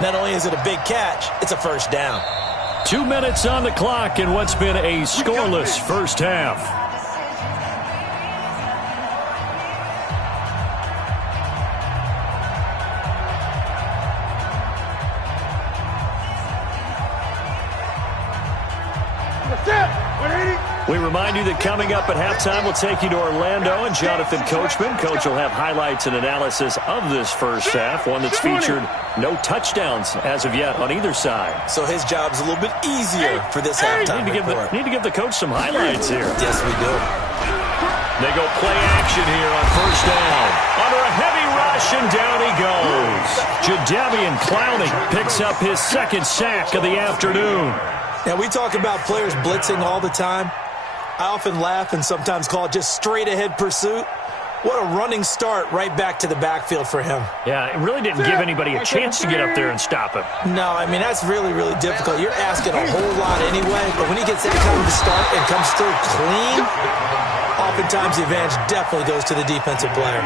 Not only is it a big catch, it's a first down. 2 minutes on the clock in what's been a scoreless first half. We remind you that coming up at halftime, we'll take you to Orlando and Jonathan Coachman. Coach will have highlights and analysis of this first half, one that's featured no touchdowns as of yet on either side. So his job's a little bit easier for this halftime report. Need to give the coach some highlights here. Yes, we do. They go play action here on first down. Under a heavy rush, and down he goes. Jadeveon Clowney picks up his second sack of the afternoon. Now, we talk about players blitzing all the time. I often laugh and sometimes call it just straight-ahead pursuit. What a running start right back to the backfield for him. Yeah, it really didn't give anybody a chance to get up there and stop him. No, I mean, that's really, really difficult. You're asking a whole lot anyway, but when he gets that kind of a start and comes through clean, oftentimes the advantage definitely goes to the defensive player.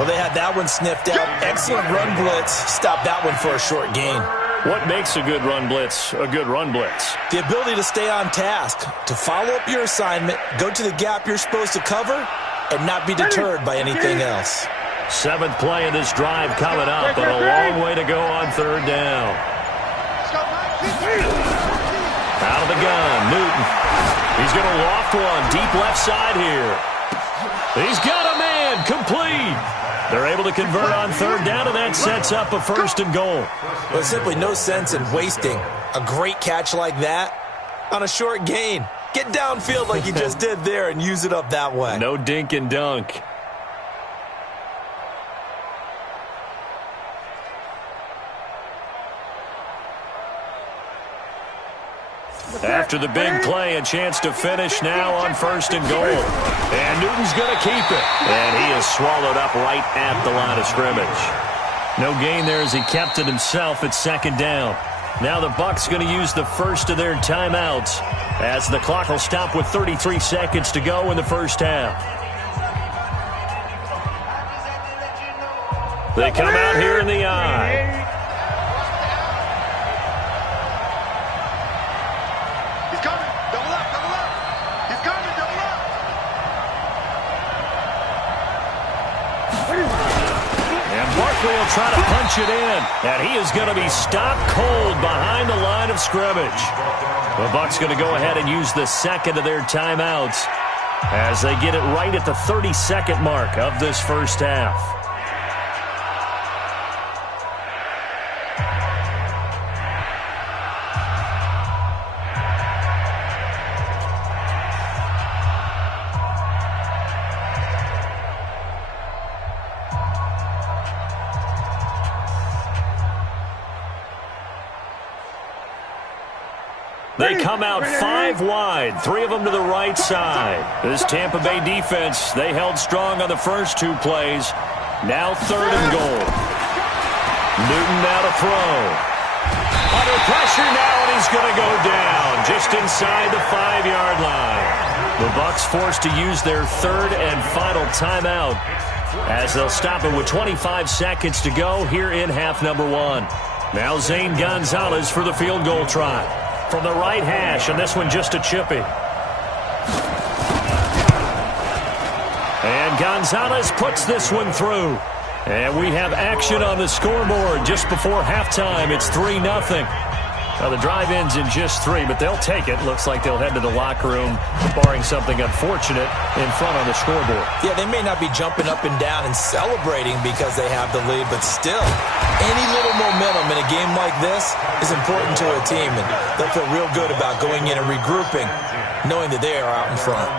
Well, they had that one sniffed out. Excellent run blitz. Stop that one for a short gain. What makes a good run blitz a good run blitz? The ability to stay on task, to follow up your assignment, go to the gap you're supposed to cover, and not be deterred by anything else. Seventh play of this drive coming up, and a long way to go on third down. Out of the gun, Newton. He's going to loft one deep left side here. He's got a man, complete. They're able to convert on third down, and that sets up a first and goal. Well, there's simply no sense in wasting a great catch like that on a short gain. Get downfield like you just did there and use it up that way. No dink and dunk. After the big play, a chance to finish now on first and goal. And Newton's going to keep it. And he is swallowed up right at the line of scrimmage. No gain there as he kept it himself at second down. Now the Bucs going to use the first of their timeouts as the clock will stop with 33 seconds to go in the first half. They come out here in the eye. Will try to punch it in, and he is going to be stopped cold behind the line of scrimmage. The Bucs going to go ahead and use the second of their timeouts as they get it right at the 30-second mark of this first half. They come out 5 wide, 3 of them to the right side. This Tampa Bay defense, they held strong on the first 2 plays. Now third and goal. Newton now to throw. Under pressure now, and he's going to go down just inside the 5-yard line. The Bucs forced to use their third and final timeout as they'll stop it with 25 seconds to go here in half number 1. Now Zane Gonzalez for the field goal try. From the right hash, and this one just a chippy. And Gonzalez puts this one through. And we have action on the scoreboard just before halftime. It's 3-0. Now the drive ends in just 3, but they'll take it. Looks like they'll head to the locker room, barring something unfortunate in front on the scoreboard. Yeah, they may not be jumping up and down and celebrating because they have the lead, but still, any little momentum in a game like this is important to a team, and they'll feel real good about going in and regrouping, knowing that they are out in front.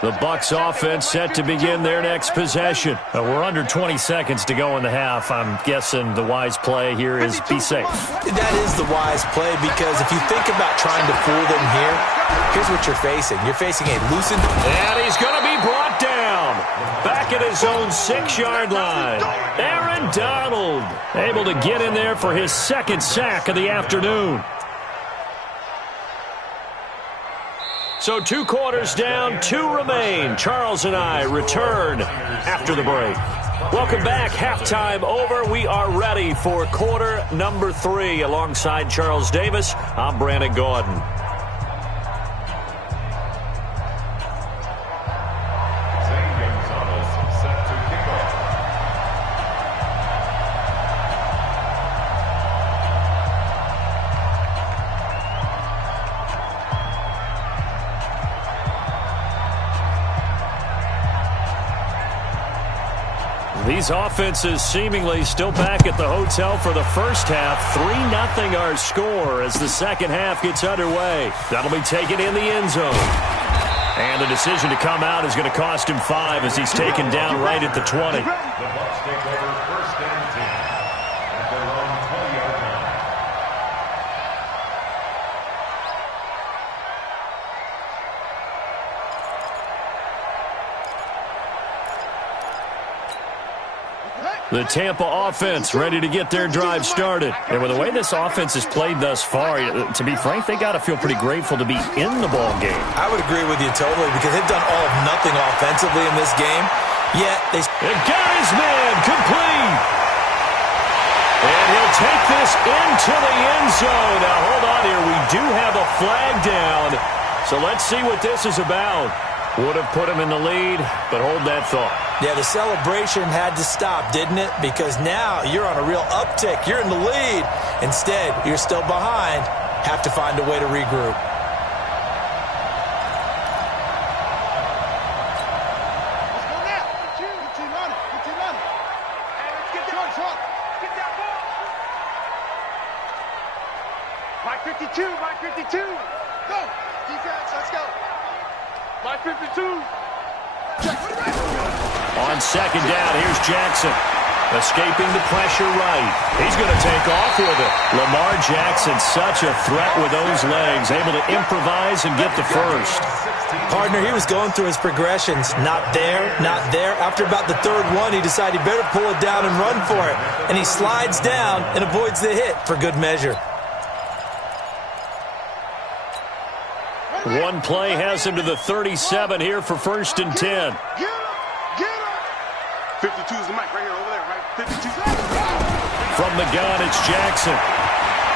The Bucs offense set to begin their next possession. We're under 20 seconds to go in the half. I'm guessing the wise play here is be safe. That is the wise play, because if you think about trying to fool them here, here's what you're facing. You're facing a loosened... And he's going to be brought down. Back at his own 6-yard line. Aaron Donald able to get in there for his second sack of the afternoon. So 2 quarters down, 2 remain. Charles and I return after the break. Welcome back. Halftime over. We are ready for quarter number 3. Alongside Charles Davis, I'm Brandon Gaudin. These offenses seemingly still back at the hotel for the first half. 3-0 our score as the second half gets underway. That'll be taken in the end zone. And the decision to come out is going to cost him 5 as he's taken down right at the 20. The Bucs take over 1st and 10 at their own 20-yard line. The Tampa offense ready to get their drive started. And with the way this offense has played thus far, to be frank, they got to feel pretty grateful to be in the ball game. I would agree with you totally because they've done all of nothing offensively in this game. Yet they... And got his man complete. And he'll take this into the end zone. Now, hold on here. We do have a flag down. So let's see what this is about. Would have put him in the lead, but hold that thought. Yeah, the celebration had to stop, didn't it? Because now you're on a real uptick. You're in the lead. Instead, you're still behind. Have to find a way to regroup. Let's go now. Good team on it. Good team on it. Hey, let's get that. Short. Get that ball. Mike 52. Mike 52. Go. Defense, let's go. Mike 52. Check. On second down, here's Jackson. Escaping the pressure right. He's going to take off with it. Lamar Jackson, such a threat with those legs. Able to improvise and get the first. Partner, he was going through his progressions. Not there, not there. After about the third one, he decided he better pull it down and run for it. And he slides down and avoids the hit for good measure. One play has him to the 37 here for 1st and 10. Get him. Get him. 52 is the mic right here over there, right? 52. From the gun, it's Jackson.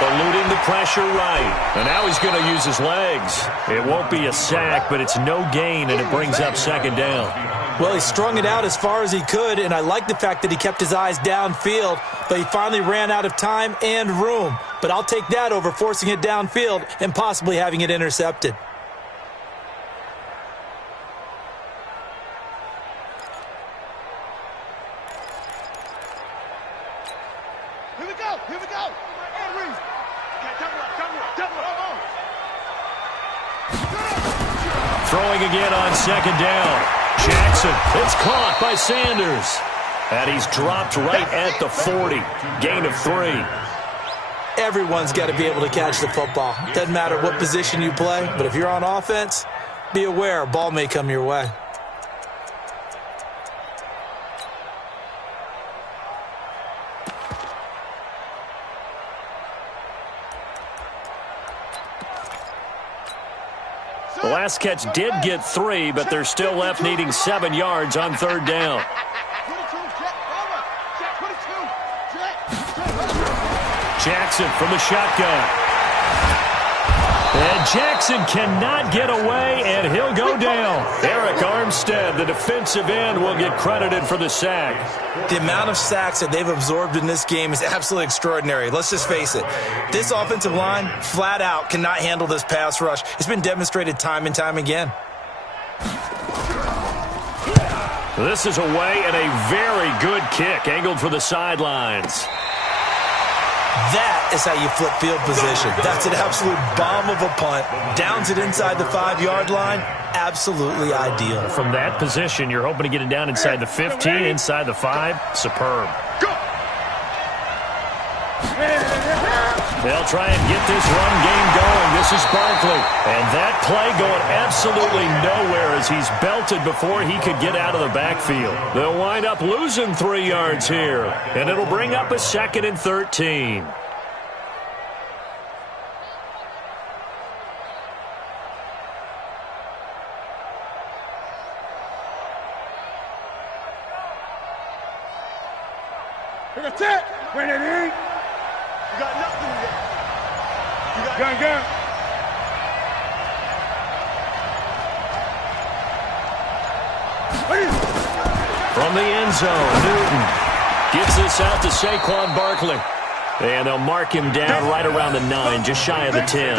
Eluding the pressure right. And now he's going to use his legs. It won't be a sack, but it's no gain, and it brings up second down. Well, he strung it out as far as he could, and I like the fact that he kept his eyes downfield, but he finally ran out of time and room. But I'll take that over forcing it downfield and possibly having it intercepted. Here we go. Here we go. And Reese. Okay, double up. Throwing again on second down. Jackson, it's caught by Sanders. And he's dropped right at the 40. Gain of 3. Everyone's got to be able to catch the football. Doesn't matter what position you play, but if you're on offense, be aware a ball may come your way. The last catch did get 3, but they're still left needing 7 yards on third down. Jackson from the shotgun. And Jackson cannot get away, and he'll go down. Eric Armstead, the defensive end, will get credited for the sack. The amount of sacks that they've absorbed in this game is absolutely extraordinary. Let's just face it. This offensive line, flat out, cannot handle this pass rush. It's been demonstrated time and time again. This is away and a very good kick, angled for the sidelines. That is how you flip field position. That's an absolute bomb of a punt. Downs it inside the 5-yard line. Absolutely ideal. From that position, you're hoping to get it down inside the 15, inside the 5. Superb. They'll try and get this run game going. This is Barkley. And that play going absolutely nowhere as he's belted before he could get out of the backfield. They'll wind up losing 3 yards here. And it'll bring up a 2nd and 13. That's it. Bring it in. You got nothing there. You got gun. From the end zone, Newton gets this out to Saquon Barkley. And they'll mark him down right around the 9, just shy of the 10.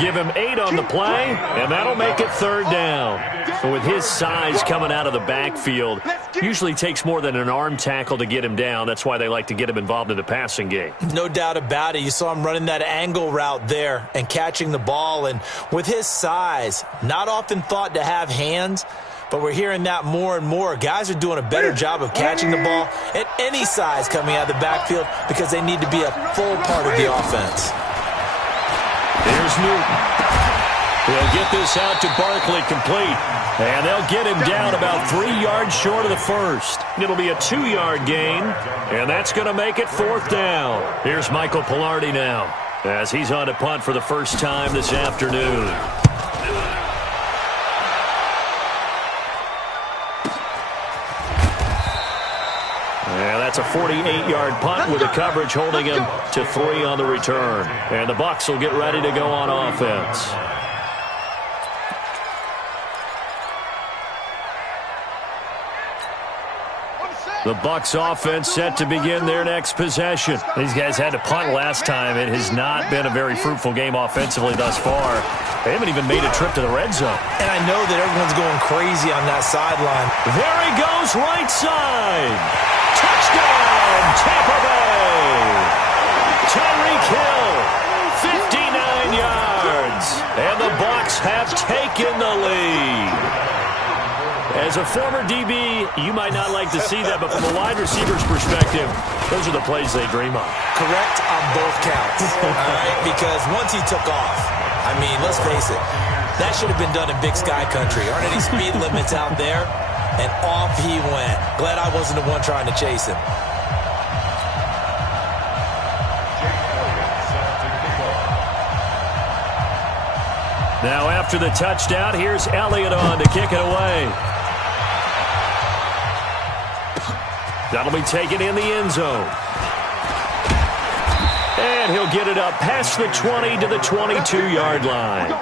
Give him 8 on the play, and that'll make it 3rd down. But with his size coming out of the backfield, usually takes more than an arm tackle to get him down. That's why they like to get him involved in the passing game. No doubt about it. You saw him running that angle route there and catching the ball. And with his size, not often thought to have hands, but we're hearing that more and more. Guys are doing a better job of catching the ball at any size coming out of the backfield because they need to be a full part of the offense. Here's Newton. He'll get this out to Barkley complete. And they'll get him down about 3 yards short of the first. It'll be a 2-yard gain, and that's going to make it 4th down. Here's Michael Pilardi now as he's on to punt for the first time this afternoon. And that's a 48-yard punt with the coverage holding him to 3 on the return. And the Bucs will get ready to go on offense. The Bucs offense set to begin their next possession. These guys had to punt last time. It has not been a very fruitful game offensively thus far. They haven't even made a trip to the red zone. And I know that everyone's going crazy on that sideline. There he goes, right side. Touchdown, Tampa Bay. Tyreek Hill, 59 yards. And the Bucs have taken the lead. As a former DB, you might not like to see that, but from a wide receiver's perspective, those are the plays they dream of. Correct on both counts, all right? Because once he took off, I mean, let's face it, that should have been done in Big Sky Country. Aren't any speed limits out there? And off he went. Glad I wasn't the one trying to chase him. Now after the touchdown, here's Elliott on to kick it away. That'll be taken in the end zone. And he'll get it up past the 20 to the 22-yard line.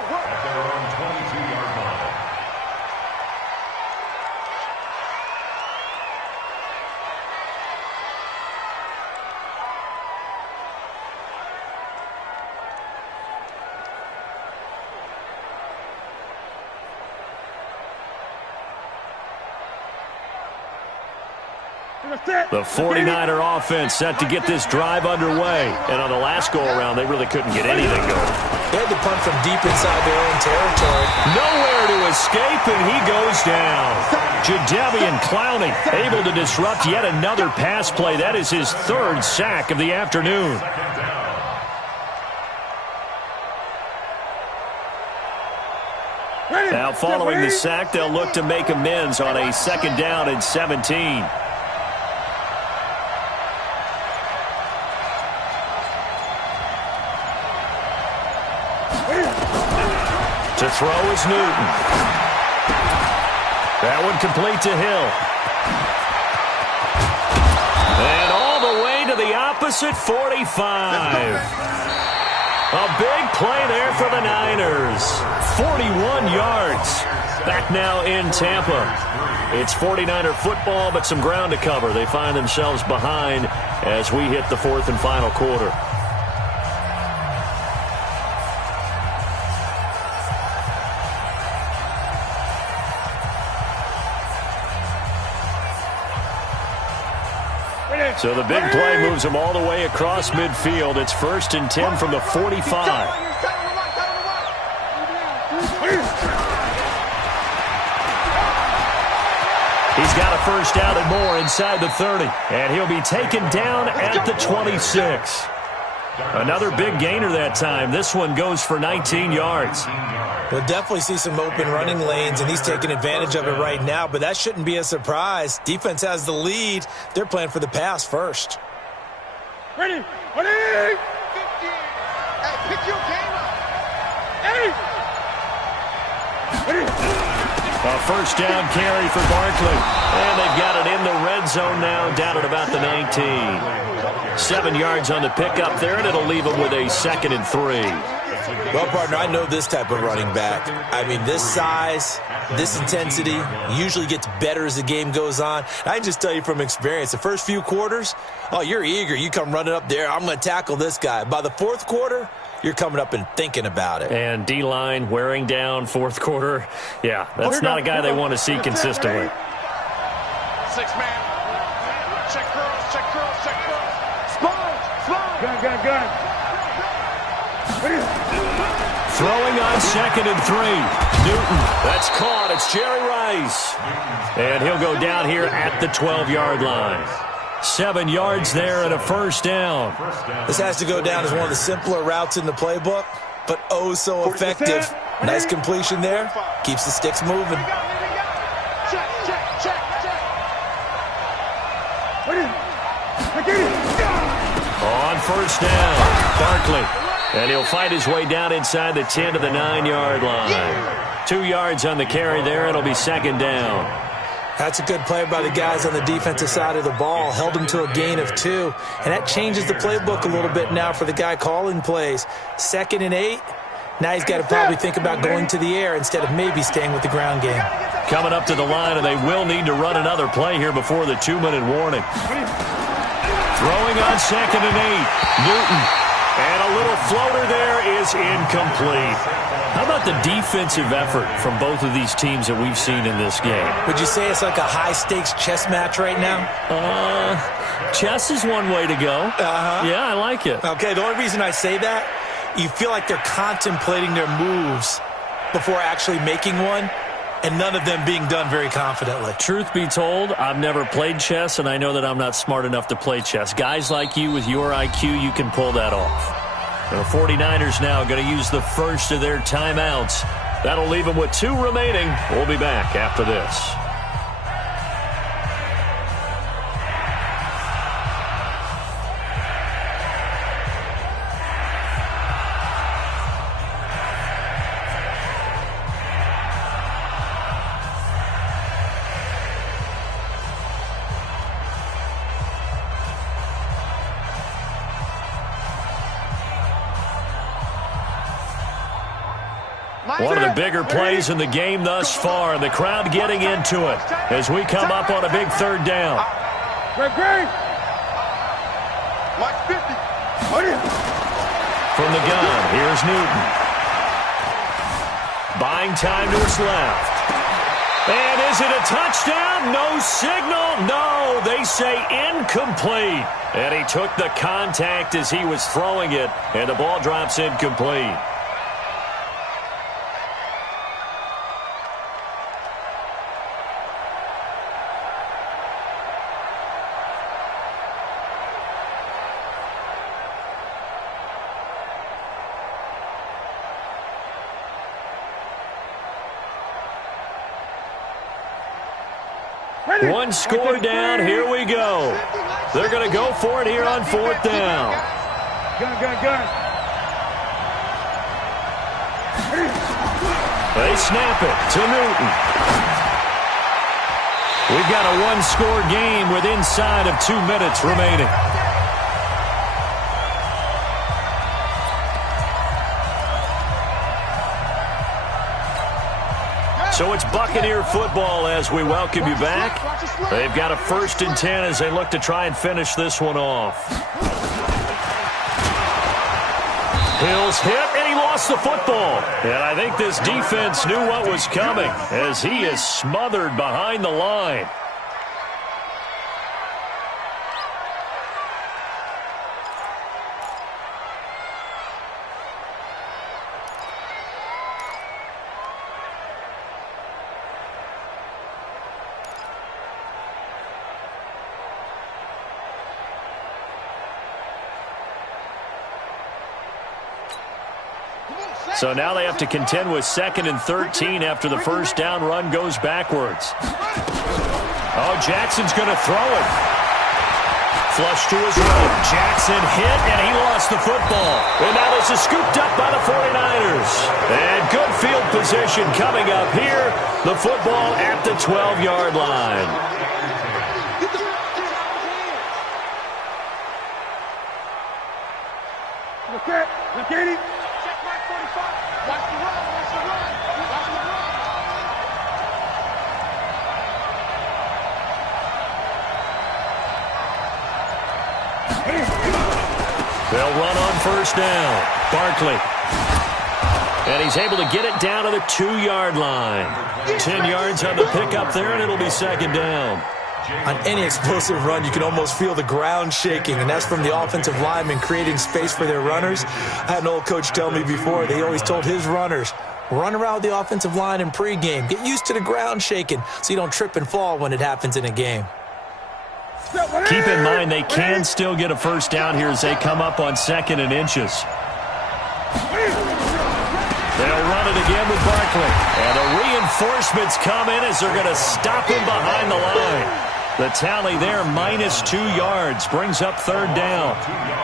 The 49er offense set to get this drive underway. And on the last go-around, they really couldn't get anything going. They had to punt from deep inside their own territory. Nowhere to escape, and he goes down. Jadeveon Clowney able to disrupt yet another pass play. That is his 3rd sack of the afternoon. Now following the sack, they'll look to make amends on a 2nd down and 17. To throw is Newton. That one complete to Hill. And all the way to the opposite 45. A big play there for the Niners. 41 yards. Back now in Tampa. It's 49er football, but some ground to cover. They find themselves behind as we hit the 4th and final quarter. So the big play moves them all the way across midfield. It's 1st and 10 from the 45. He's got a 1st down and more inside the 30. And he'll be taken down at the 26. Another big gainer that time. This one goes for 19 yards. We'll definitely see some open running lanes, and he's taking advantage of it right now, but that shouldn't be a surprise. Defense has the lead. They're playing for the pass first. Ready? Ready? 50. Hey, pick your game up. Hey! Ready? A first down carry for Barkley. And they've got it in the red zone now, down at about the 19. 7 yards on the pickup there, and it'll leave them with a 2nd and 3. Well, partner, I know this type of running back. I mean, this size, this intensity usually gets better as the game goes on. I can just tell you from experience, the first few quarters, oh, you're eager. You come running up there, I'm going to tackle this guy. By the fourth quarter, you're coming up and thinking about it. And D-line wearing down fourth quarter. Yeah, that's not a guy they want to see consistently. 6-man. Check curls, check curls, check curls. Slow. Gun. Throwing on 2nd and 3. Newton, that's caught. It's Jerry Rice. And he'll go down here at the 12-yard line. 7 yards there and a first down. This has to go down as one of the simpler routes in the playbook, but oh so effective. Nice completion there. Keeps the sticks moving. On first down, Barkley. And he'll fight his way down inside the 10 to the 9-yard line. 2 yards on the carry there. It'll be 2nd down. That's a good play by the guys on the defensive side of the ball. Held him to a gain of 2. And that changes the playbook a little bit now for the guy calling plays. 2nd and 8. Now he's got to probably think about going to the air instead of maybe staying with the ground game. Coming up to the line, and they will need to run another play here before the 2-minute warning. Throwing on 2nd and 8. Newton. And a little floater there is incomplete. How about the defensive effort from both of these teams that we've seen in this game? Would you say it's like a high-stakes chess match right now? Chess is one way to go. Yeah, I like it. Okay, the only reason I say that, you feel like they're contemplating their moves before actually making one, and none of them being done very confidently. Truth be told, I've never played chess, and I know that I'm not smart enough to play chess. Guys like you with your IQ, you can pull that off. The 49ers now going to use the first of their timeouts. That'll leave them with 2 remaining. We'll be back after this. One of the bigger plays in the game thus far, and the crowd getting into it as we come up on a big 3rd down. From the gun, here's Newton. Buying time to his left. And is it a touchdown? No signal. No, they say incomplete. And he took the contact as he was throwing it, and the ball drops incomplete. One score down. Here we go. They're going to go for it here on 4th down. Gun. They snap it to Newton. We've got a one-score game with inside of 2 minutes remaining. So it's Buccaneer football as we welcome you back. They've got a 1st and 10 as they look to try and finish this one off. Hills hit, and he lost the football. And I think this defense knew what was coming as he is smothered behind the line. So now they have to contend with 2nd and 13 after the first down run goes backwards. Oh, Jackson's going to throw it. Flush to his right. Jackson hit, and he lost the football. And now this is scooped up by the 49ers. And good field position coming up here. The football at the 12-yard line. Check mark 45. Watch the run. Watch the run. Watch the run. They'll run on first down. Barkley. And he's able to get it down to the 2-yard line. 10 yards on the pickup there, and it'll be second down. On any explosive run, you can almost feel the ground shaking, and that's from the offensive linemen creating space for their runners. I had an old coach tell me before, they always told his runners, run around the offensive line in pregame. Get used to the ground shaking so you don't trip and fall when it happens in a game. Keep in mind they can still get a first down here as they come up on 2nd and inches. They'll run it again with Barkley. And the reinforcements come in as they're going to stop him behind the line. The tally there, -2 yards, brings up 3rd down.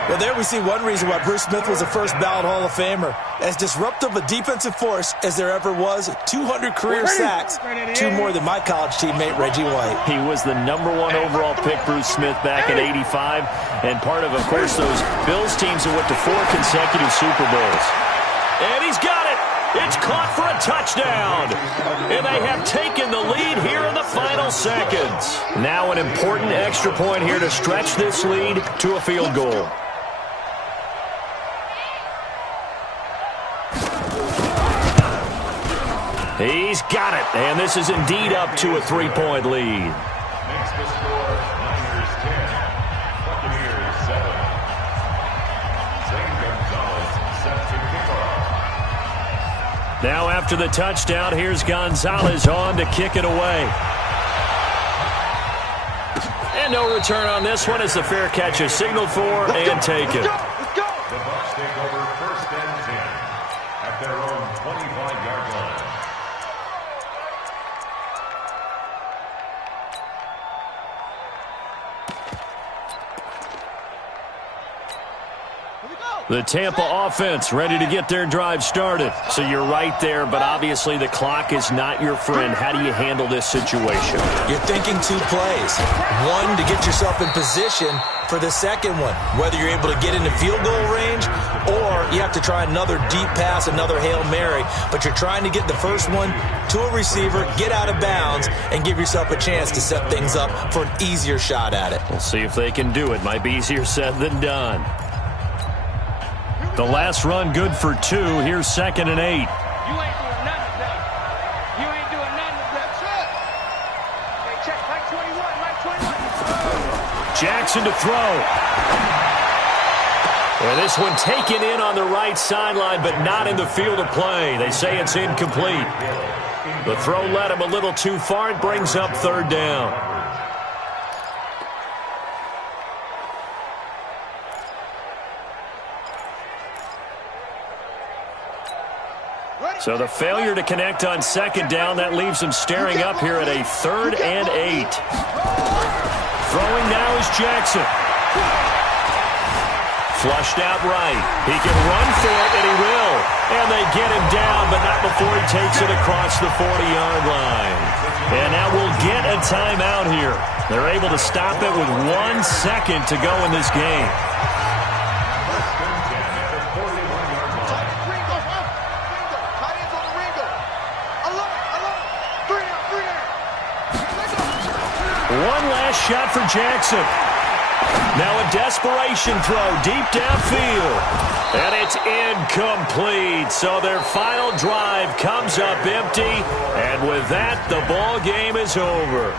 Well, there we see one reason why Bruce Smith was a first-ballot Hall of Famer. As disruptive a defensive force as there ever was, 200 career sacks, 2 more than my college teammate Reggie White. He was the #1 overall pick, Bruce Smith, back in '85, and part of course, those Bills teams that went to 4 consecutive Super Bowls. And he's got it. It's caught for a touchdown. And they have taken the lead here in the final seconds. Now an important extra point here to stretch this lead to a field goal. He's got it. And this is indeed up to a 3-point lead. Makes the score Niners 10, Buccaneers 7. Zane Gonzalez set to kick off. Now after the touchdown, here's Gonzalez on to kick it away. And no return on this one as the fair catch is signaled for and taken. The Bucs take over 1st and 10 at their own 25-yard line. The Tampa offense ready to get their drive started. So you're right there, but obviously the clock is not your friend. How do you handle this situation? You're thinking 2 plays. One, to get yourself in position for the second one, whether you're able to get into field goal range or you have to try another deep pass, another Hail Mary. But you're trying to get the first one to a receiver, get out of bounds, and give yourself a chance to set things up for an easier shot at it. We'll see if they can do it. Might be easier said than done. The last run good for 2. Here's 2nd and 8. You ain't doing nothing today. You ain't doing nothing today. Hey, check. Mike 21. Mike 21. Jackson to throw. And this one taken in on the right sideline, but not in the field of play. They say it's incomplete. The throw led him a little too far. It brings up 3rd down. So the failure to connect on 2nd down, that leaves him staring up here at a 3rd and 8. Throwing now is Jackson. Flushed out right. He can run for it, and he will. And they get him down, but not before he takes it across the 40-yard line. And now we'll get a timeout here. They're able to stop it with 1 second to go in this game. One last shot for Jackson. Now a desperation throw deep downfield. And it's incomplete. So their final drive comes up empty. And with that, the ball game is over.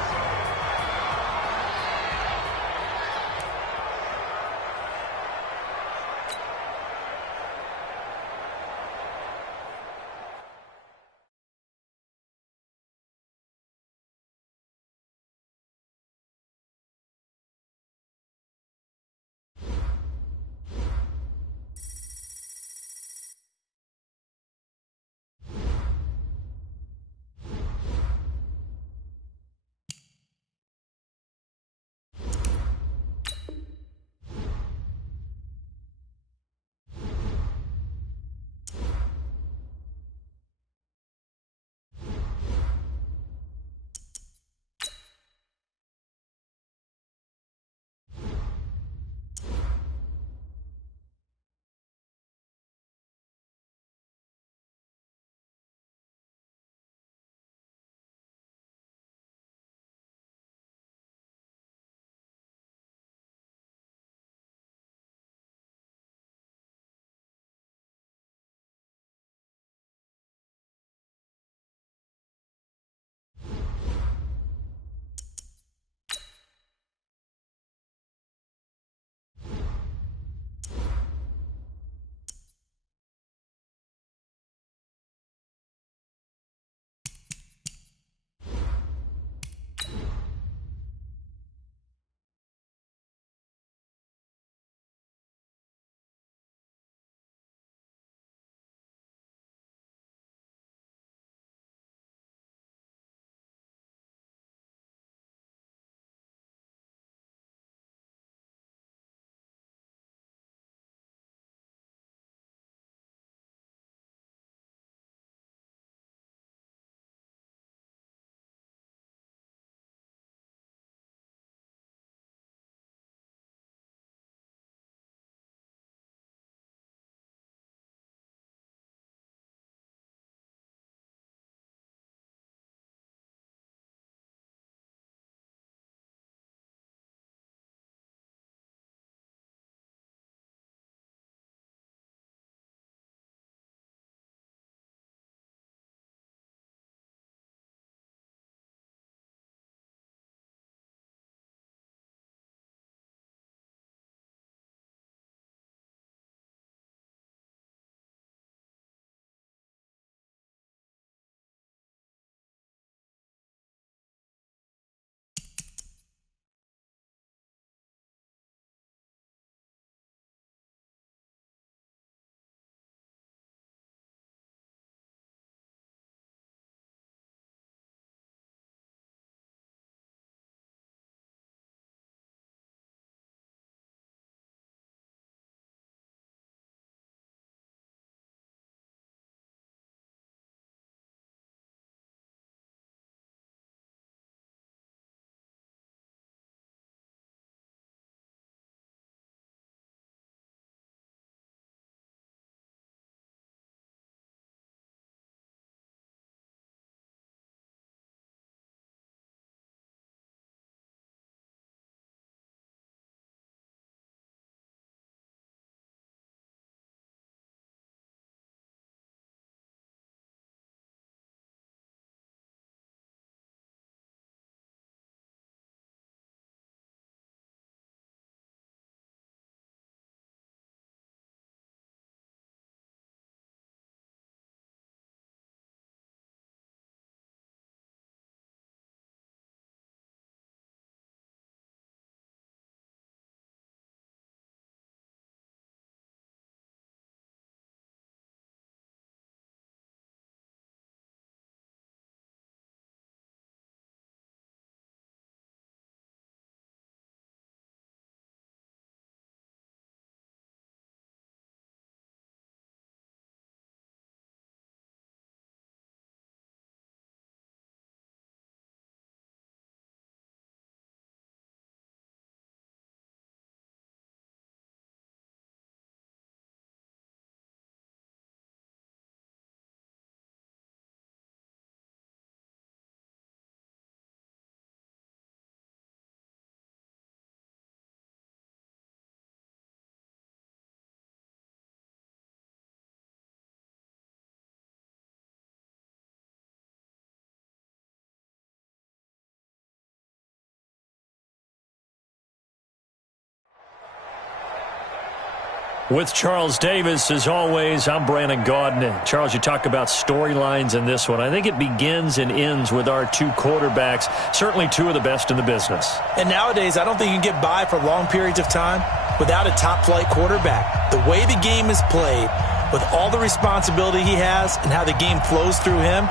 With Charles Davis, as always, I'm Brandon Gaudin. Charles, you talk about storylines in this one. I think it begins and ends with our two quarterbacks, certainly two of the best in the business. And nowadays, I don't think you can get by for long periods of time without a top-flight quarterback. The way the game is played, with all the responsibility he has and how the game flows through him,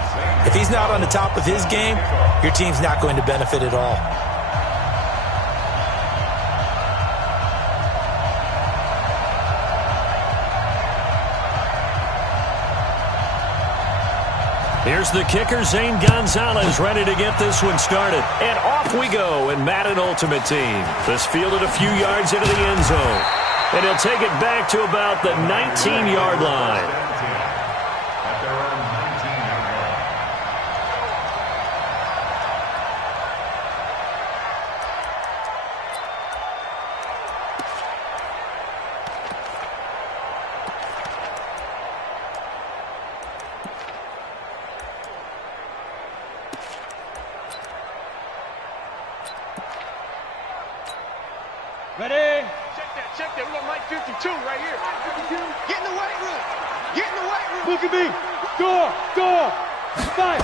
if he's not on the top of his game, your team's not going to benefit at all. Here's the kicker, Zane Gonzalez, ready to get this one started. And off we go in Madden Ultimate Team. This fielded a few yards into the end zone. And he'll take it back to about the 19-yard line. Ready? Check that. We got Mike 52 right here. Get in the weight room. Get in the weight room. Look at me. Door. Fight.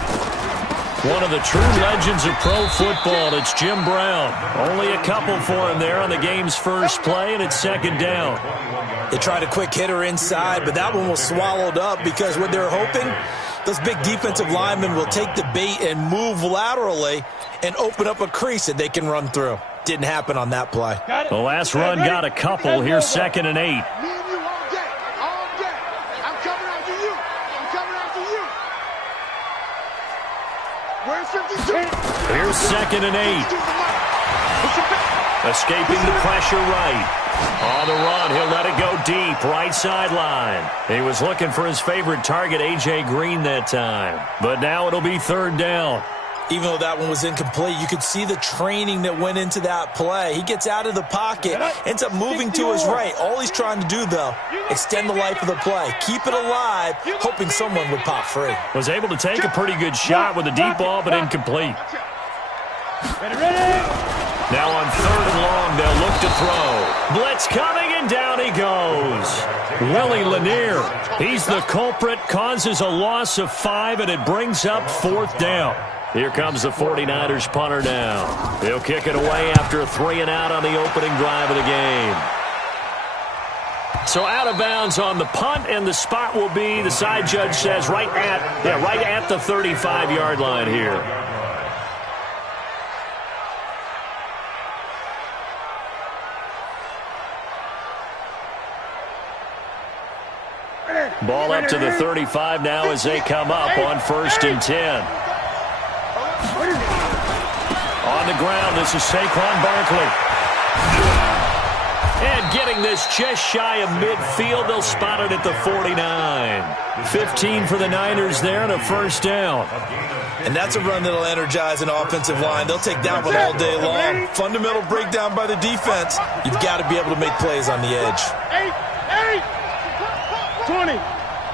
One of the true legends of pro football, it's Jim Brown. Only a couple for him there on the game's first play, and it's second down. They tried a quick hitter inside, but that one was swallowed up because what they're hoping, those big defensive linemen will take the bait and move laterally and open up a crease that they can run through. Didn't happen on that play. The last run got a couple. Here's 2nd and 8. Me and you all day. All day. I'm coming after you. Where's 52? Here's 2nd and 8. Escaping the pressure right. On the run, he'll let it go deep, right sideline. He was looking for his favorite target, A.J. Green, that time. But now it'll be 3rd down. Even though that one was incomplete, you could see the training that went into that play. He gets out of the pocket, ends up moving to his right. All he's trying to do, though, extend the life of the play. Keep it alive, hoping someone would pop free. Was able to take a pretty good shot with a deep ball, but incomplete. Ready? Now on 3rd and long, they'll look to throw. Blitz coming, and down he goes. Willie Lanier, he's the culprit, causes a loss of 5, and it brings up 4th down. Here comes the 49ers punter now. He'll kick it away after a 3 and out on the opening drive of the game. So out of bounds on the punt, and the spot will be, the side judge says, right at the 35-yard line here. Ball up to the 35 now as they come up on 1st and 10. On the ground, this is Saquon Barkley. And getting this just shy of midfield, they'll spot it at the 49. 15 for the Niners there and a 1st down. And that's a run that'll energize an offensive line. They'll take that one all day long. Fundamental breakdown by the defense. You've got to be able to make plays on the edge. 20.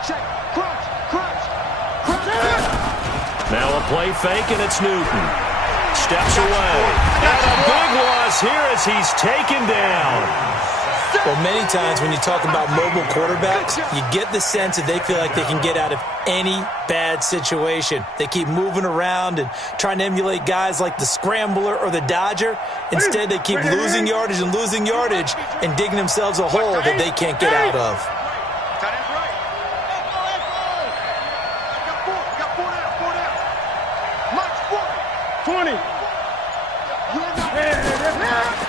Check. Crunch. Now a play fake, and it's Newton. Steps away. And a big loss here as he's taken down. Well, many times when you talk about mobile quarterbacks, you get the sense that they feel like they can get out of any bad situation. They keep moving around and trying to emulate guys like the Scrambler or the Dodger. Instead, they keep losing yardage and digging themselves a hole that they can't get out of. 20.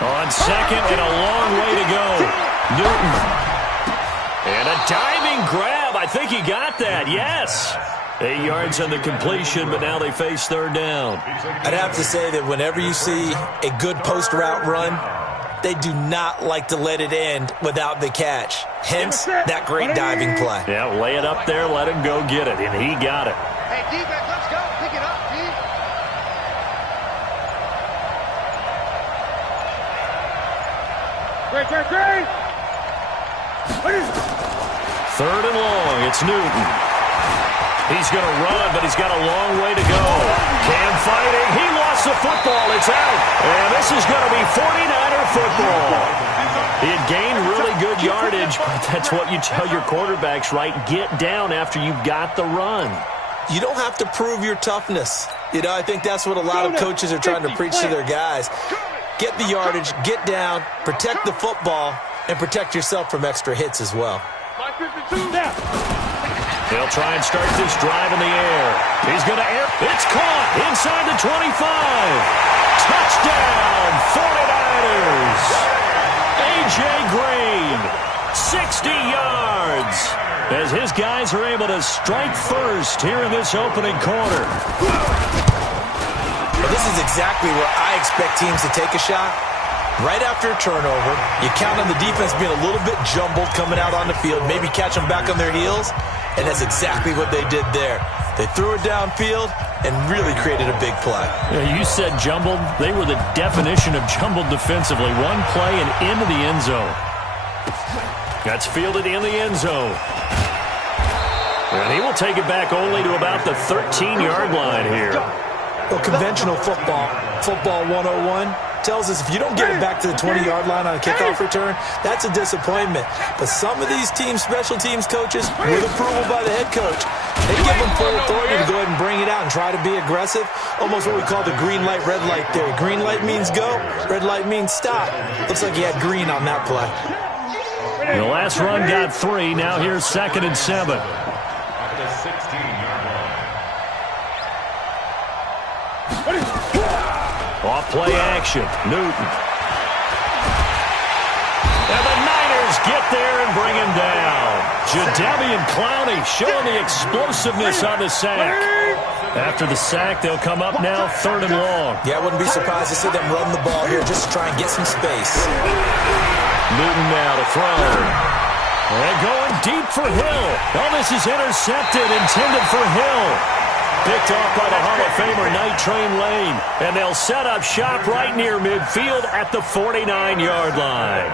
On 2nd and a long way to go. Newton. And a diving grab. I think he got that. Yes. 8 yards on the completion, but now they face 3rd down. I'd have to say that whenever you see a good post route run, they do not like to let it end without the catch. Hence, that great diving play. Yeah, lay it up there, let him go get it, and he got it. Hey, D-back, let's go. Pick it up, D. Great. 3rd and long, it's Newton. He's going to run, but he's got a long way to go. Cam fighting. He lost the football. It's out. And this is going to be 49er football. He had gained really good yardage, but that's what you tell your quarterbacks, right? Get down after you've got the run. You don't have to prove your toughness. I think that's what a lot of coaches are trying to preach to their guys. Get the yardage, get down, protect the football, and protect yourself from extra hits as well. They'll try and start this drive in the air. He's going to air. It's caught inside the 25. Touchdown, 49ers. A.J. Green, 60 yards, as his guys are able to strike first here in this opening quarter. Well, this is exactly where I expect teams to take a shot. Right after a turnover, you count on the defense being a little bit jumbled coming out on the field, maybe catch them back on their heels, and that's exactly what they did there. They threw it downfield and really created a big play. Yeah, you said jumbled. They were the definition of jumbled defensively. One play and into the end zone. That's fielded in the end zone. And he will take it back only to about the 13-yard line here. Well, conventional football 101, tells us if you don't get it back to the 20-yard line on a kickoff return, that's a disappointment. But some of these special teams coaches, with approval by the head coach, they give them full authority to go ahead and bring it out and try to be aggressive. Almost what we call the green light, red light theory. Green light means go, red light means stop. Looks like he had green on that play. The last run got 3. Now here's 2nd and 7. At the 16-yard line. Off play action. Newton. And the Niners get there and bring him down. Jadeveon Clowney showing the explosiveness on the sack. After the sack, they'll come up now 3rd and long. Yeah, I wouldn't be surprised to see them run the ball here just to try and get some space. Newton now to throw. And going deep for Hill. Oh, this is intercepted, intended for Hill. Picked off by the Hall of Famer Night Train Lane. And they'll set up shop right near midfield at the 49-yard line.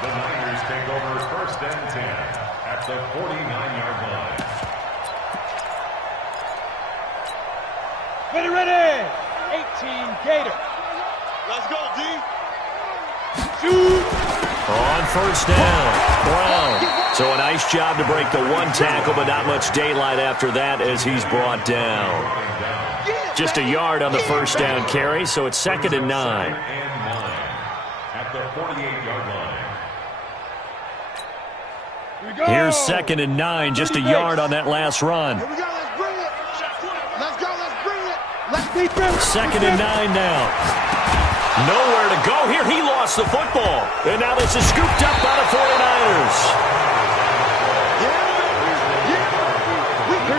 The Niners take over 1st and 10 at the 49-yard line. Ready. 18 Gator. Let's go, D. Shoot. On 1st down, Brown. So a nice job to break the 1 tackle, but not much daylight after that as he's brought down. Just a yard on the 1st down carry, so it's 2nd and 9. At the 48-yard line. Here's 2nd and 9, just a yard on that last run. Here we go, let's bring it. Let's go, let's bring it. Let's beat them. 2nd and 9 now. Nowhere to go here. He lost the football. And now this is scooped up by the 49ers.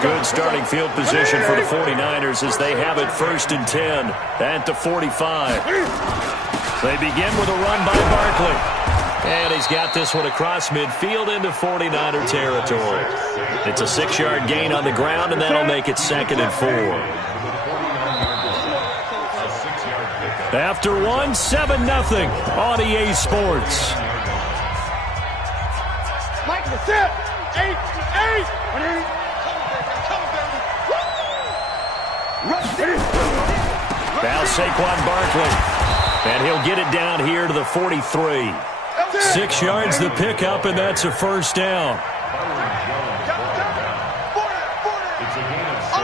Good starting field position for the 49ers as they have it 1st and 10 at the 45. They begin with a run by Barkley. And he's got this one across midfield into 49er territory. It's a 6-yard gain on the ground, and that'll make it 2nd and 4. After 1, 7-0 on EA Sports. Mike, that's it. 8. Now Saquon Barkley. And he'll get it down here to the 43. 6 yards the pickup, and that's a 1st down. It's a gain of 6.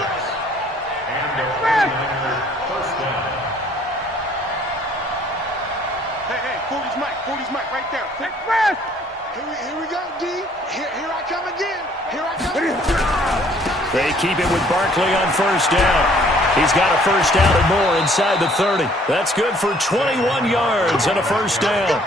And the 49er 1st down. Hey, 40's Mike, right there. Here we go, D. Here I come again. They keep it with Barkley on 1st down. He's got a 1st down and more inside the 30. That's good for 21 yards and a 1st down.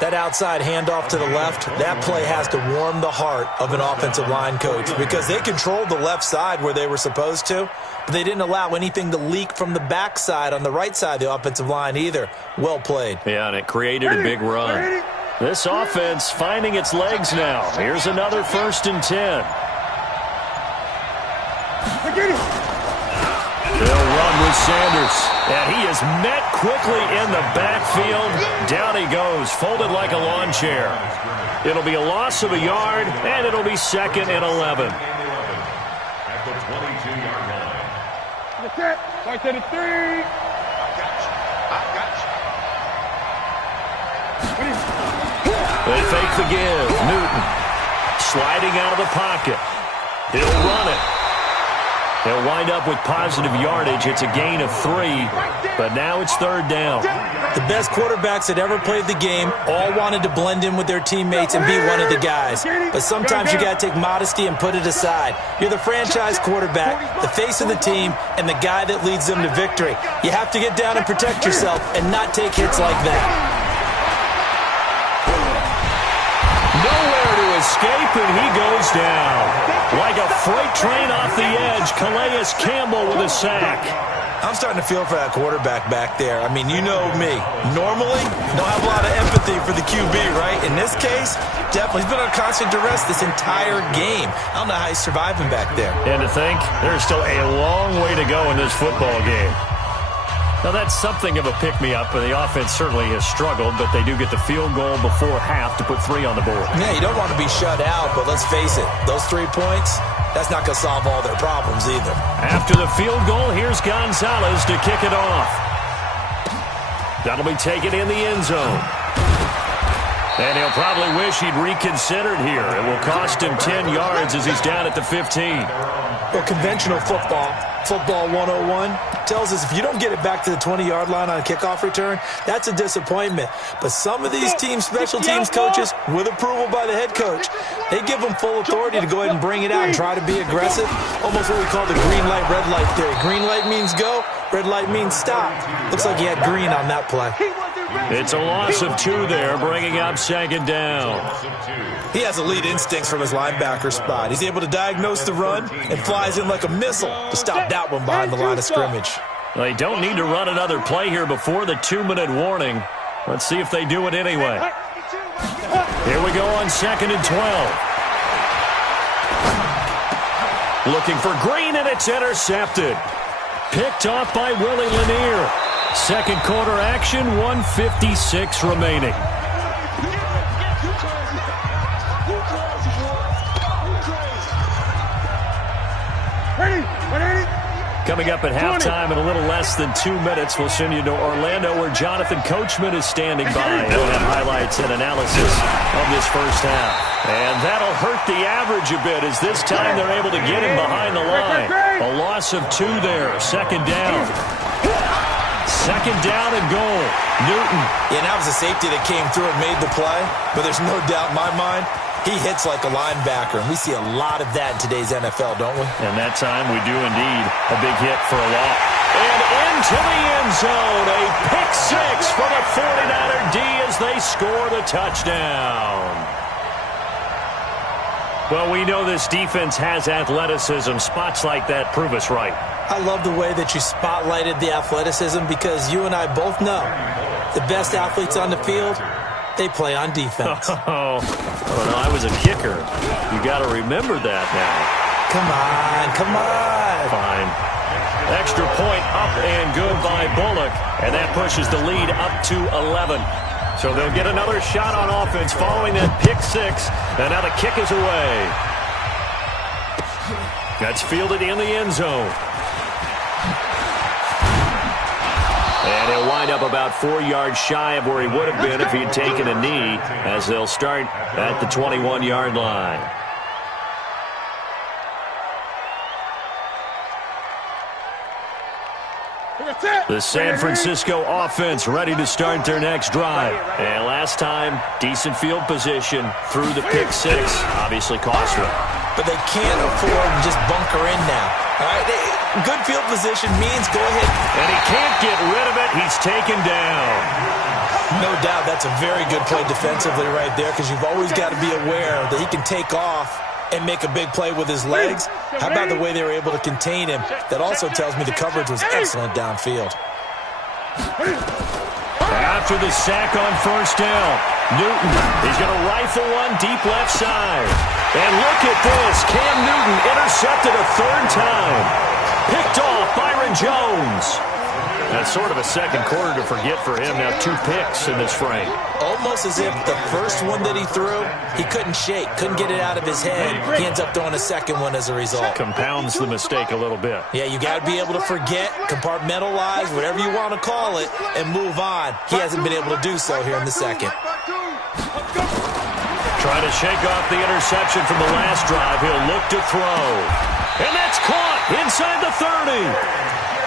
That outside handoff to the left, that play has to warm the heart of an offensive line coach because they controlled the left side where they were supposed to, but they didn't allow anything to leak from the backside on the right side of the offensive line either. Well played. Yeah, and it created a big run. This offense finding its legs now. Here's another 1st and 10. They'll run with Sanders. And he is met quickly in the backfield. Down he goes, folded like a lawn chair. It'll be a loss of a yard, and it'll be 2nd and 11. At the 22-yard line. That's it. Right to the 3. I got you. They fake the give. Newton sliding out of the pocket. He'll run it. They'll wind up with positive yardage. It's a gain of 3, but now it's third down. The best quarterbacks that ever played the game all wanted to blend in with their teammates and be one of the guys. But sometimes you got to take modesty and put it aside. You're the franchise quarterback, the face of the team, and the guy that leads them to victory. You have to get down and protect yourself and not take hits like that. Nowhere to escape, and he goes down. Like a freight train off the edge, Calais Campbell with a sack. I'm starting to feel for that quarterback back there. I mean, you know me. Normally, don't have a lot of empathy for the QB, right? In this case, definitely. He's been under constant duress this entire game. I don't know how he's surviving back there. And to think, there's still a long way to go in this football game. Now, that's something of a pick-me-up, and the offense certainly has struggled, but they do get the field goal before half to put 3 on the board. Yeah, you don't want to be shut out, but let's face it, those 3 points, that's not going to solve all their problems either. After the field goal, here's Gonzalez to kick it off. That'll be taken in the end zone. And he'll probably wish he'd reconsidered here. It will cost him 10 yards as he's down at the 15. Well, conventional football 101, tells us if you don't get it back to the 20-yard line on a kickoff return, that's a disappointment. But some of these special teams coaches, with approval by the head coach, they give them full authority to go ahead and bring it out and try to be aggressive. Almost what we call the green light, red light theory. Green light means go, red light means stop. Looks like he had green on that play. It's a loss of 2 there, bringing up second down. He has elite instincts from his linebacker spot. He's able to diagnose the run and flies in like a missile to stop that one behind the line of scrimmage. They don't need to run another play here before the 2-minute warning. Let's see if they do it anyway. Here we go on 2nd and 12. Looking for Green, and it's intercepted. Picked off by Willie Lanier. Second quarter action, 1:56 remaining. Coming up at halftime in a little less than 2 minutes, we'll send you to Orlando where Jonathan Coachman is standing by. He'll have highlights and analysis of this first half. And that'll hurt the average a bit as this time they're able to get him behind the line. A loss of 2 there, second down. Second down and goal. Newton. Yeah, and that was a safety that came through and made the play, but there's no doubt in my mind he hits like a linebacker, and we see a lot of that in today's NFL, don't we? And that time we do indeed. A big hit for a loss. And into the end zone. A pick 6 for the 49er D as they score the touchdown. Well, we know this defense has athleticism. Spots like that prove us right. I love the way that you spotlighted the athleticism because you and I both know the best athletes on the field, they play on defense. Oh, no, I was a kicker. You got to remember that now. Come on. Fine. Extra point up and good by Bullock, and that pushes the lead up to 11. So they'll get another shot on offense following that pick 6, and now the kick is away. That's fielded in the end zone. And he'll wind up about 4 yards shy of where he would have been if he had taken a knee, as they'll start at the 21-yard line. The San Francisco offense ready to start their next drive. And last time, decent field position through the pick 6. Obviously costly. But they can't afford to just bunker in now. All right, good field position means go ahead. And he can't get rid of it. He's taken down. No doubt that's a very good play defensively right there because you've always got to be aware that he can take off and make a big play with his legs. How about the way they were able to contain him? That also tells me the coverage was excellent downfield. After the sack on first down, Newton is going to rifle one deep left side. And look at this. Cam Newton intercepted a 3rd time. Picked off Byron Jones. That's sort of a second quarter to forget for him. Now 2 picks in this frame. Almost as if the first one that he threw, he couldn't shake, couldn't get it out of his head. He ends up throwing a second one as a result. Compounds the mistake a little bit. Yeah, you got to be able to forget, compartmentalize, whatever you want to call it, and move on. He hasn't been able to do so here in the second. Trying to shake off the interception from the last drive. He'll look to throw. And that's caught inside the 30.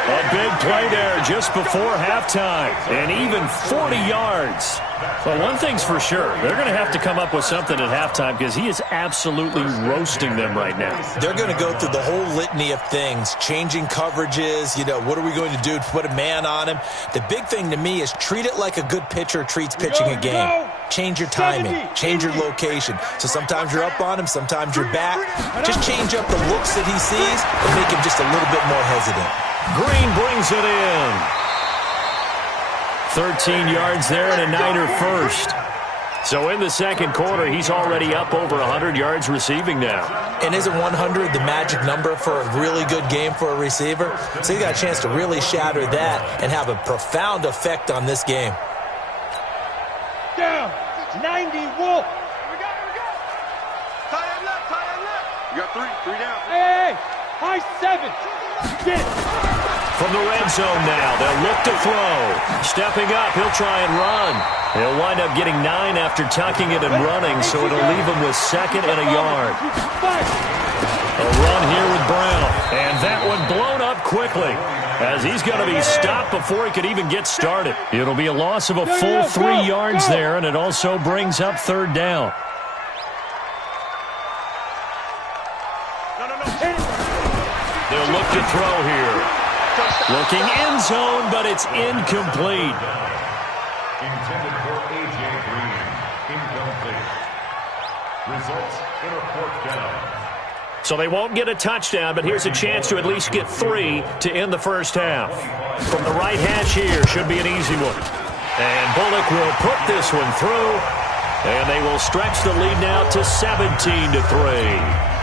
A big play there just before halftime. And even 40 yards. Well, one thing's for sure. They're going to have to come up with something at halftime because he is absolutely roasting them right now. They're going to go through the whole litany of things, changing coverages, what are we going to do to put a man on him? The big thing to me is treat it like a good pitcher treats pitching a game. Change your timing, change your location. So sometimes you're up on him, sometimes you're back. Just change up the looks that he sees and make him just a little bit more hesitant. Green brings it in. 13 yards there and a Niner first. So in the second quarter, he's already up over 100 yards receiving now. And isn't 100 the magic number for a really good game for a receiver? So you got a chance to really shatter that and have a profound effect on this game. Down. 90, Wolf. Here we go. Tie him left. You got three down. Hey. High 7. Get it. From the red zone now, they'll look to throw. Stepping up, he'll try and run. He'll wind up getting 9 after tucking it and running, so it'll leave him with 2nd and a yard. A run here with Brown, and that one blown up quickly as he's going to be stopped before he could even get started. It'll be a loss of a full 3 yards there, and it also brings up 3rd down. They'll look to throw here. Looking end zone, but it's incomplete. Intended for A.J. Green. Incomplete. Results in a 4th down. So they won't get a touchdown, but here's a chance to at least get 3 to end the first half. From the right hash here, should be an easy one. And Bullock will put this one through, and they will stretch the lead now to 17-3.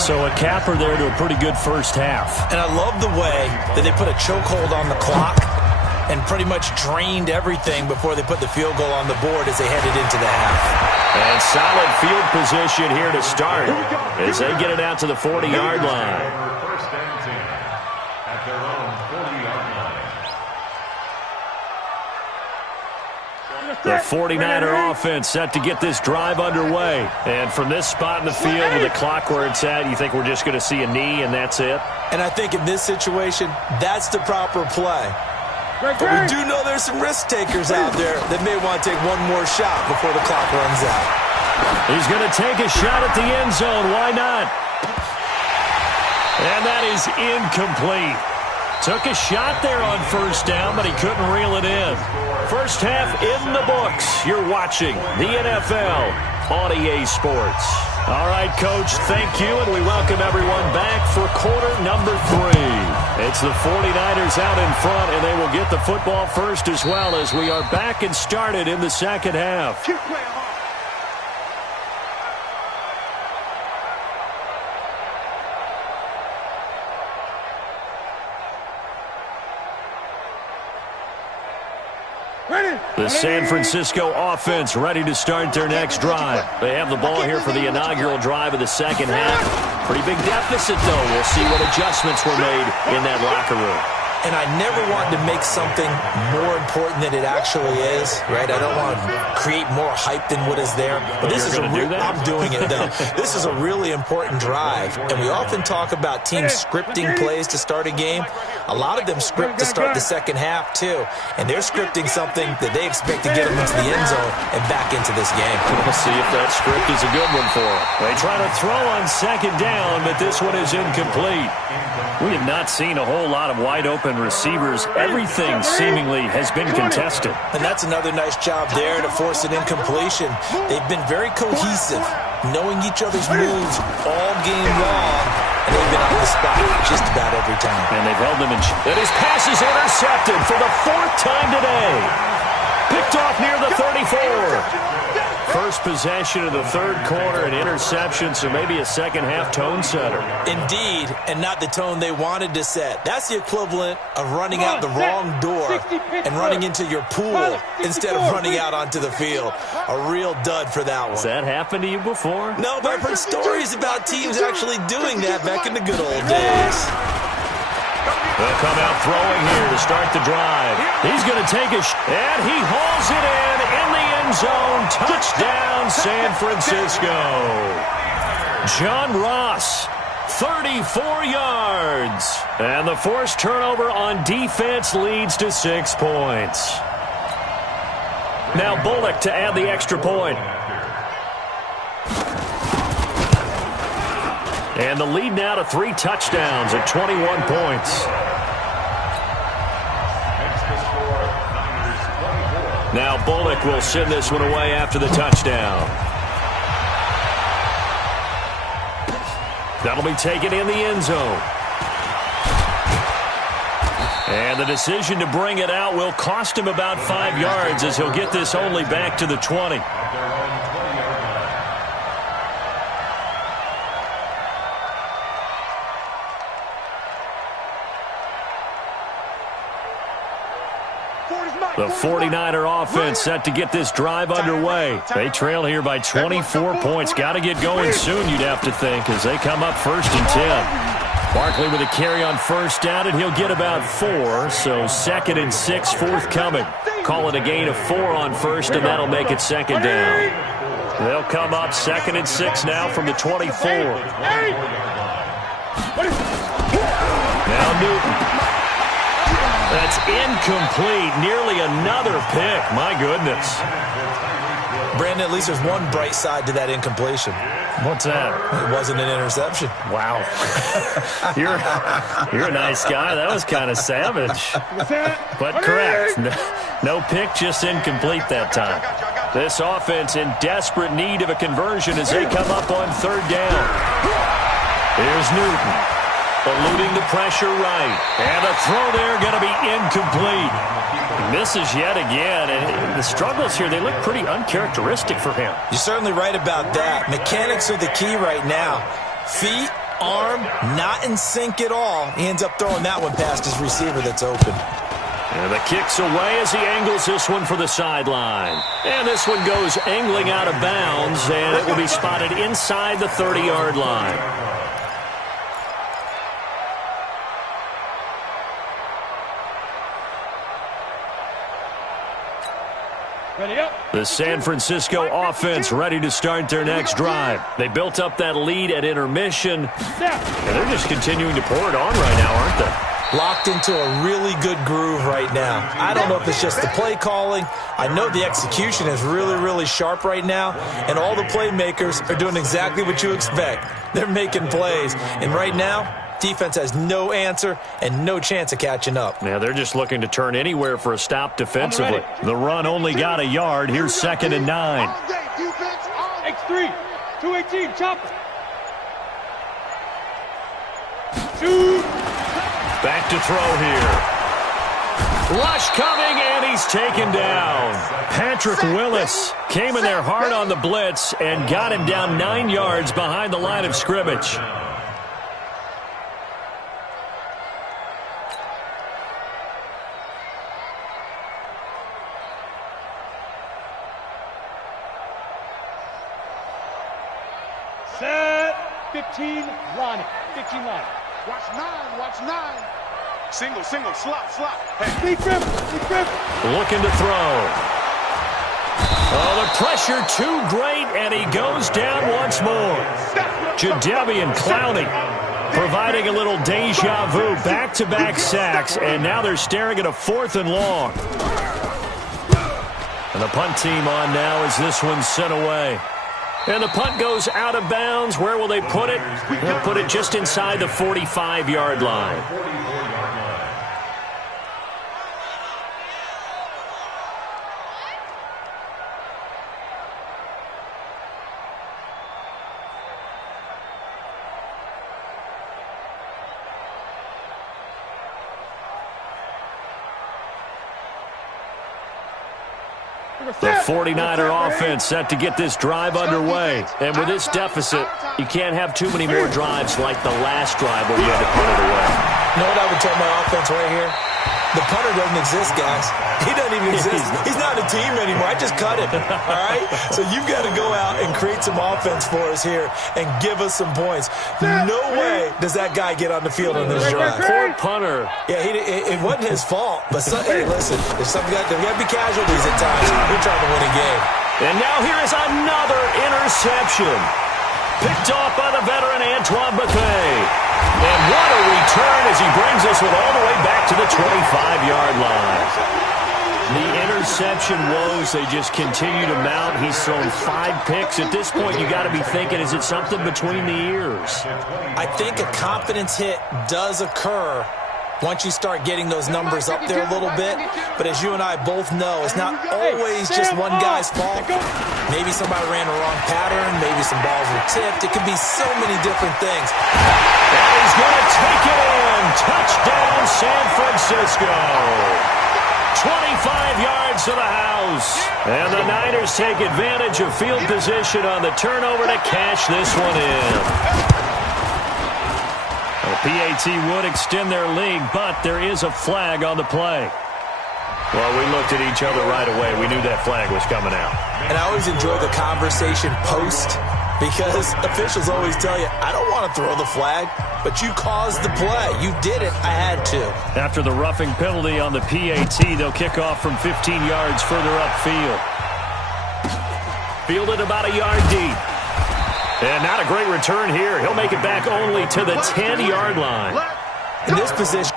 So a capper there to a pretty good first half. And I love the way that they put a chokehold on the clock and pretty much drained everything before they put the field goal on the board as they headed into the half. And solid field position here to start as they get it out to the 40-yard line. First and 10 at their own 40-yard line. The 49er offense set to get this drive underway. And from this spot in the field with the clock where it's at, you think we're just going to see a knee and that's it? And I think in this situation, that's the proper play. But we do know there's some risk takers out there that may want to take one more shot before the clock runs out. He's going to take a shot at the end zone. Why not? And that is incomplete. Took a shot there on first down, but he couldn't reel it in. First half in the books. You're watching the NFL on EA Sports. All right, Coach, thank you, and we welcome everyone back for quarter number 3. It's the 49ers out in front, and they will get the football first as well as we are back and started in the second half. The San Francisco offense ready to start their next drive. They have the ball here for the inaugural drive of the second half. Pretty big deficit, though. We'll see what adjustments were made in that locker room. And I never want to make something more important than it actually is, right? I don't want to create more hype than what is there. But this is I'm doing it, though. This is a really important drive. And we often talk about teams scripting plays to start a game. A lot of them script to start the second half, too. And they're scripting something that they expect to get them into the end zone and back into this game. We'll see if that script is a good one for them. They try to throw on second down, but this one is incomplete. We have not seen a whole lot of wide-open receivers. Everything seemingly has been contested. And that's another nice job there to force an incompletion. They've been very cohesive, knowing each other's moves all game long, and they've been on the spot just about every time. And they've held them in. And his pass is intercepted for the 4th time today. Picked off near the 34. First possession of the third quarter, an interception, so maybe a second-half tone setter. Indeed, and not the tone they wanted to set. That's the equivalent of running out the wrong door and running into your pool instead of running out onto the field. A real dud for that one. Has that happened to you before? No, but I've heard stories about teams actually doing that back in the good old days. They'll come out throwing here to start the drive. He's going to take a and he hauls it in the end end zone. Touchdown, San Francisco. John Ross, 34 yards. And the forced turnover on defense leads to 6 points. Now Bullock to add the extra point. And the lead now to 3 touchdowns at 21 points. Now Bullock will send this one away after the touchdown. That'll be taken in the end zone. And the decision to bring it out will cost him about 5 yards as he'll get this only back to the 20. The 49er offense set to get this drive underway. They trail here by 24 points. Got to get going soon, you'd have to think, as they come up 1st and 10. Barkley with a carry on 1st down, and he'll get about 4, so 2nd and 6 forthcoming. Call it a gain of 4 on 1st, and that'll make it 2nd down. They'll come up 2nd and 6 now from the 24. Now Newton. That's incomplete. Nearly another pick. My goodness. Brandon, at least there's one bright side to that incompletion. What's that? It wasn't an interception. Wow. You're a nice guy. That was kind of savage. But correct. No pick, just incomplete that time. This offense in desperate need of a conversion as they come up on 3rd down. Here's Newton. Eluding the pressure right. And a throw there going to be incomplete. He misses yet again. And the struggles here, they look pretty uncharacteristic for him. You're certainly right about that. Mechanics are the key right now. Feet, arm, not in sync at all. He ends up throwing that one past his receiver that's open. And the kick's away as he angles this one for the sideline. And this one goes angling out of bounds, and it will be spotted inside the 30-yard line. The San Francisco offense ready to start their next drive. They built up that lead at intermission, and they're just continuing to pour it on right now, aren't they? Locked into a really good groove right now. I don't know if it's just the play calling. I know the execution is really, really sharp right now, and all the playmakers are doing exactly what you expect. They're making plays, and right now, defense has no answer and no chance of catching up. Now they're just looking to turn anywhere for a stop defensively. The run only got a yard. Here's 2nd and 9. X3, 218, chopper. Shoot. Back to throw here. Lush coming, and he's taken down. Patrick Willis came in there hard on the blitz and got him down 9 yards behind the line of scrimmage. Set. 15 line. 15 line. Watch 9. Watch 9. Single, slot. Hey. Speed grip. Looking to throw. Oh, the pressure too great, and he goes down once more. Jadeveon Clowney providing a little deja vu, back-to-back sacks, and now they're staring at a 4th and long. And the punt team on now as this one's sent away. And the punt goes out of bounds. Where will they put it? They'll put it just inside the 45-yard line. The 49er offense set to get this drive underway. And with this deficit, you can't have too many more drives like the last drive where you had to punt it away. You know what I would tell my offense right here? The punter doesn't exist, guys. He doesn't even exist. He's not a team anymore. I just cut him, all right? So you've got to go out and create some offense for us here and give us some points. No way does that guy get on the field on this drive. Poor punter. Yeah, it wasn't his fault. But, hey, listen, there's got to be casualties at times. We're trying to win a game. And now here is another interception. Picked off by the veteran Antoine Bethea. And what a return as he brings this one all the way back to the 25-yard line. The interception woes, they just continue to mount. He's thrown 5 picks. At this point, you got to be thinking, is it something between the ears? I think a confidence hit does occur once you start getting those numbers up there a little bit. But as you and I both know, it's not always just one guy's fault. Maybe somebody ran a wrong pattern. Maybe some balls were tipped. It could be so many different things. And he's going to take it in. Touchdown, San Francisco. 25 yards to the house. And the Niners take advantage of field position on the turnover to cash this one in. The PAT would extend their lead, but there is a flag on the play. Well, we looked at each other right away. We knew that flag was coming out. And I always enjoy the conversation post because officials always tell you, I don't want to throw the flag, but you caused the play. You did it. I had to. After the roughing penalty on the PAT, they'll kick off from 15 yards further upfield. Fielded about a yard deep. And not a great return here. He'll make it back only to the 10-yard line. In this position,